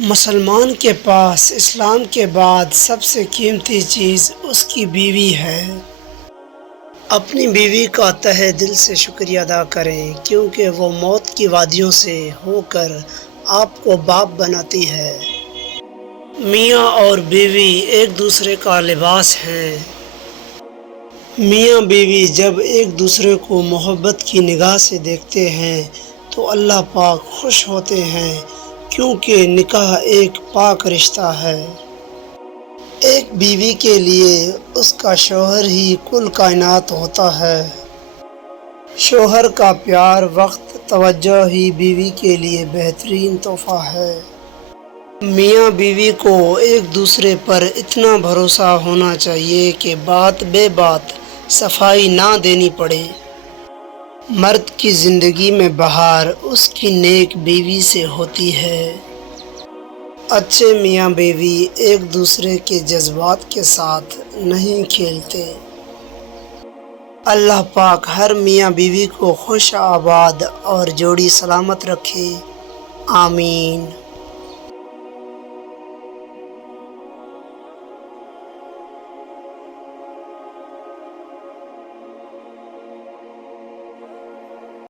مسلمان کے پاس اسلام کے بعد سب سے قیمتی چیز اس کی بیوی ہے۔ اپنی بیوی کا تہہ دل سے شکریہ ادا کریں کیونکہ وہ موت کی وادیوں سے ہو کر آپ کو باپ بناتی ہے۔ میاں اور بیوی ایک دوسرے کا لباس ہیں۔ میاں بیوی جب ایک دوسرے کو محبت کی نگاہ سے دیکھتے ہیں تو اللہ پاک خوش ہوتے ہیں کیونکہ نکاح ایک پاک رشتہ ہے۔ ایک بیوی کے لیے اس کا شوہر ہی کل کائنات ہوتا ہے۔ شوہر کا پیار، وقت، توجہ ہی بیوی کے لیے بہترین تحفہ ہے۔ میاں بیوی کو ایک دوسرے پر اتنا بھروسہ ہونا چاہیے کہ بات بے بات صفائی نہ دینی پڑے۔ مرد کی زندگی میں بہار اس کی نیک بیوی سے ہوتی ہے۔ اچھے میاں بیوی ایک دوسرے کے جذبات کے ساتھ نہیں کھیلتے۔ اللہ پاک ہر میاں بیوی کو خوش آباد اور جوڑی سلامت رکھے، آمین۔